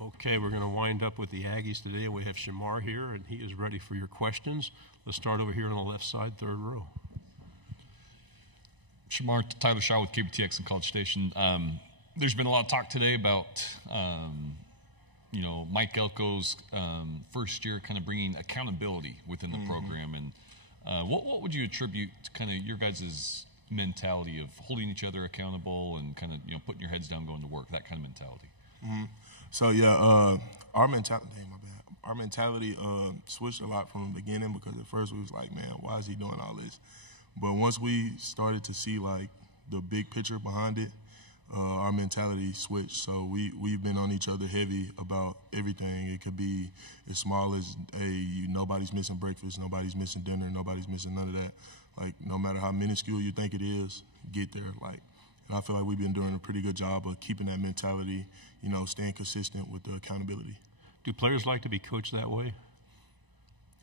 Okay, we're going to wind up with the Aggies today. We have Shemar here, and he is ready for your questions. Let's start over here on the left side, third row. Shemar, Tyler Shaw with KBTX and College Station. There's been a lot of talk today about, Mike Elko's first year kind of bringing accountability within the program. And what would you attribute to kind of your guys' mentality of holding each other accountable and kind of, putting your heads down, going to work, that kind of mentality? So, our mentality switched a lot from the beginning, because at first we was like, man, why is he doing all this? But once we started to see, like, the big picture behind it, our mentality switched. So we've been on each other heavy about everything. It could be as small as, hey, nobody's missing breakfast, nobody's missing dinner, nobody's missing none of that. Like, no matter how minuscule you think it is, get there. Like, and I feel like we've been doing a pretty good job of keeping that mentality, staying consistent with the accountability. Do players like to be coached that way?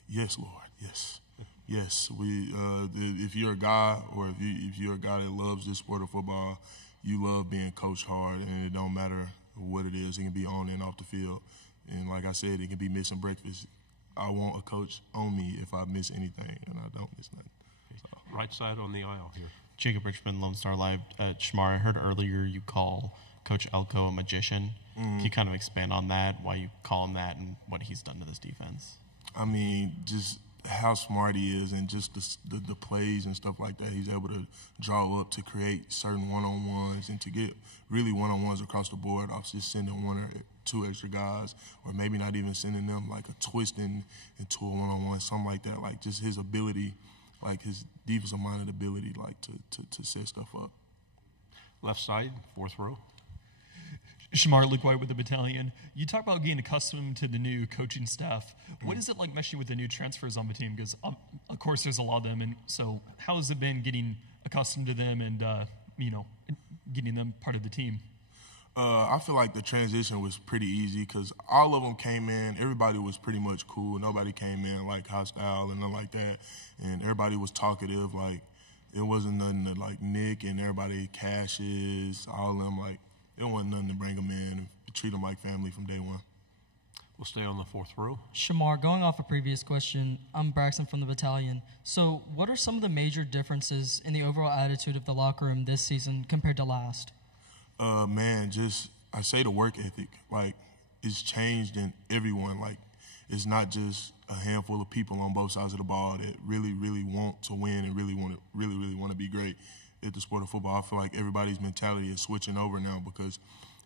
Yes, Lord, yes. Yes, if you're a guy, or if you're a guy that loves this sport of football, you love being coached hard, and it don't matter what it is. It can be on and off the field. And like I said, it can be missing breakfast. I want a coach on me if I miss anything, and I don't miss nothing. So. Right side on the aisle here. Jacob Richmond, Lone Star Live. Shemar, I heard earlier you call Coach Elko a magician. Can you kind of expand on that, why you call him that, and what he's done to this defense? I mean, just how smart he is, and just the plays and stuff like that. He's able to draw up to create certain one-on-ones and to get really one-on-ones across the board off just sending one or two extra guys, or maybe not even sending them, like a twist into a one-on-one, something like that. Like, just his ability, like his defensive-minded ability, like to set stuff up. Left side, fourth row. Shemar, Luke White with the Battalion. You talk about getting accustomed to the new coaching staff. What is it like meshing with the new transfers on the team? Because, of course, there's a lot of them. And so how has it been getting accustomed to them and, getting them part of the team? I feel like the transition was pretty easy, because all of them came in. Everybody was pretty much cool. Nobody came in, like, hostile and nothing like that. And everybody was talkative. Like, it wasn't nothing that, like, Nick and everybody, Cassius, all of them, like, it wasn't nothing to bring them in and treat them like family from day one. We'll stay on the fourth row. Shemar, going off a previous question, I'm Braxton from the Battalion. So what are some of the major differences in the overall attitude of the locker room this season compared to last? Man, I say the work ethic. Like, it's changed in everyone. Like, it's not just a handful of people on both sides of the ball that really, really want to win and really want to be great at the sport of football. I feel like everybody's mentality is switching over now, because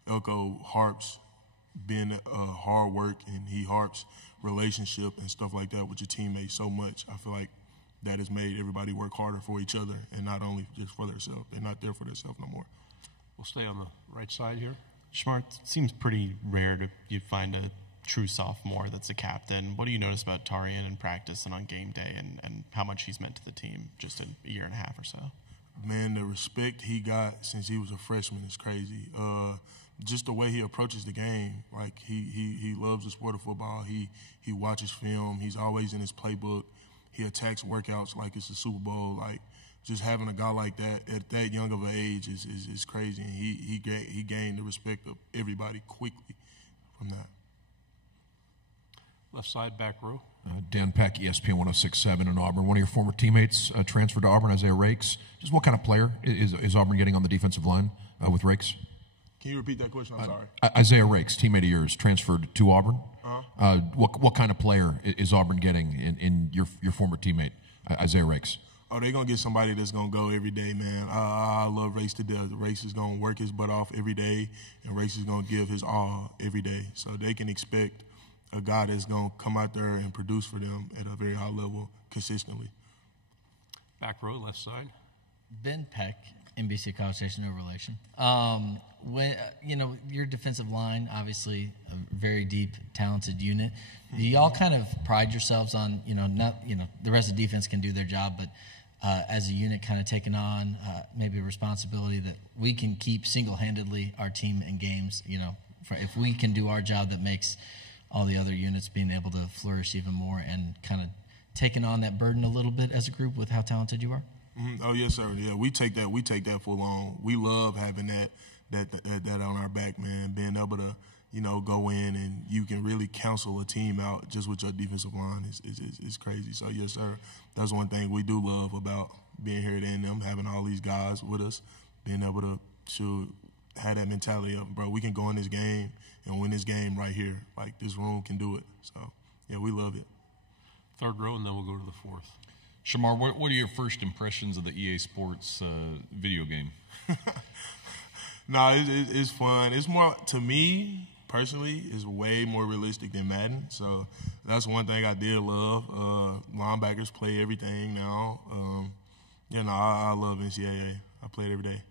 Elko harps being hard work, and he harps relationship and stuff like that with your teammates so much. I feel like that has made everybody work harder for each other and not only just for themselves. They're not there for themselves no more. We'll stay on the right side here. Shemar, it seems pretty rare you find a true sophomore that's a captain. What do you notice about Tarian in practice and on game day, and how much he's meant to the team just in a year and a half or so? Man, the respect he got since he was a freshman is crazy. Just the way he approaches the game, like he loves the sport of football. He watches film. He's always in his playbook. He attacks workouts like it's the Super Bowl. Like, just having a guy like that at that young of an age is crazy. And he gained the respect of everybody quickly from that. Left side, back row. Dan Peck, ESPN 106.7 in Auburn. One of your former teammates transferred to Auburn, Isaiah Rakes. Just what kind of player is Auburn getting on the defensive line with Rakes? Can you repeat that question? I'm sorry. Isaiah Rakes, teammate of yours, transferred to Auburn. Uh-huh. What kind of player is Auburn getting in your former teammate, Isaiah Rakes? Oh, they're going to get somebody that's going to go every day, man. I love Rakes to death. Rakes is going to work his butt off every day, and Rakes is going to give his all every day. So they can expect a guy that's going to come out there and produce for them at a very high level consistently. Back row, left side. Ben Peck, NBC College Station, no relation. When your defensive line, obviously a very deep, talented unit. Do y'all kind of pride yourselves on, the rest of the defense can do their job, but as a unit kind of taking on maybe a responsibility that we can keep single-handedly our team in games, if we can do our job, that makes all the other units being able to flourish even more, and kind of taking on that burden a little bit as a group with how talented you are? Mm-hmm. Oh, yes, sir. Yeah, we take that full on. We love having that on our back, man, being able to go in and you can really cancel a team out just with your defensive line is crazy. So, yes, sir, that's one thing we do love about being here at A&M, having all these guys with us, being able to have that mentality of, bro, we can go in this game and win this game right here. Like, this room can do it. So, yeah, we love it. Third row, and then we'll go to the fourth. Shemar, what are your first impressions of the EA Sports video game? No, it's fun. It's more, to me, personally, it's way more realistic than Madden. So that's one thing I did love. Linebackers play everything now. I love NCAA. I play it every day.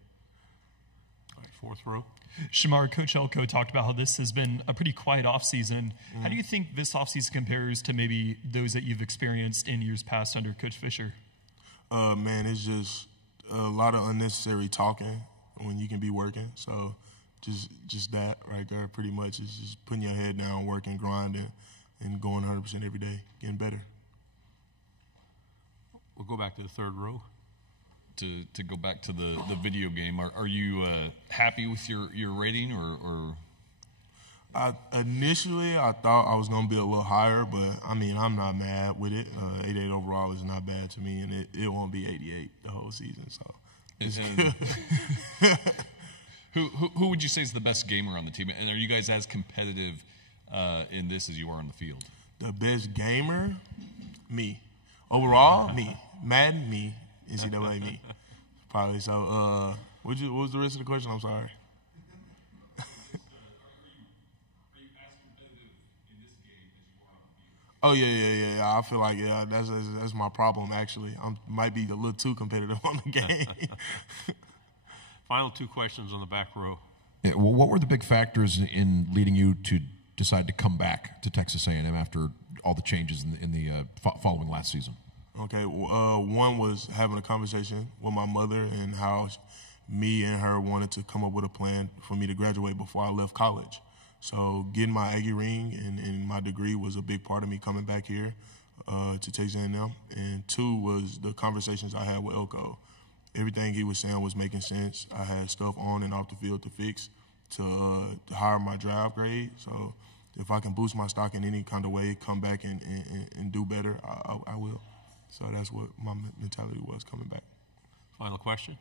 All right, fourth row. Shemar, Coach Elko talked about how this has been a pretty quiet offseason. How do you think this offseason compares to maybe those that you've experienced in years past under Coach Fisher? Man, it's just a lot of unnecessary talking when you can be working. So just that right there pretty much is just putting your head down, working, grinding, and going 100% every day, getting better. We'll go back to the third row. To go back to the video game, are you happy with your rating or? Initially, I thought I was going to be a little higher, but, I'm not mad with it. 88 overall is not bad to me, and it won't be 88 the whole season. So, it's Who would you say is the best gamer on the team? And are you guys as competitive in this as you are on the field? The best gamer? Me. Overall, me. Madden, me. NCAA, me. Probably. So, what was the rest of the question? I'm sorry. Oh, yeah. I feel like, that's my problem, actually. I might be a little too competitive on the game. Final two questions on the back row. Yeah, well, what were the big factors in leading you to decide to come back to Texas A&M after all the changes in the following last season? Okay, one was having a conversation with my mother and how me and her wanted to come up with a plan for me to graduate before I left college. So getting my Aggie ring and my degree was a big part of me coming back here to Texas A&M. And two was the conversations I had with Elko. Everything he was saying was making sense. I had stuff on and off the field to fix to hire my draft grade. So if I can boost my stock in any kind of way, come back and do better, I will. So that's what my mentality was coming back. Final question.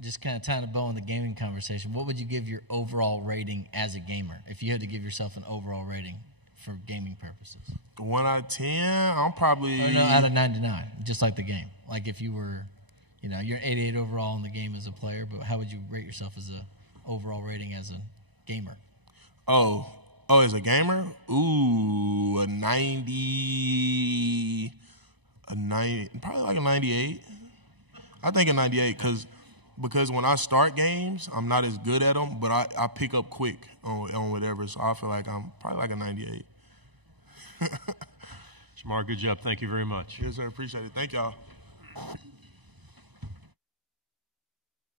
Just kind of tying a bow on the gaming conversation, what would you give your overall rating as a gamer if you had to give yourself an overall rating for gaming purposes? 1 out of 10, I'm probably... Or no, out of 99, just like the game. Like if you were, you're an 88 overall in the game as a player, but how would you rate yourself as a overall rating as a gamer? Oh, as a gamer? Ooh, a 90, probably like a 98. I think a 98 because when I start games, I'm not as good at them, but I pick up quick on whatever, so I feel like I'm probably like a 98. Shemar, good job. Thank you very much. Yes, sir. Appreciate it. Thank y'all.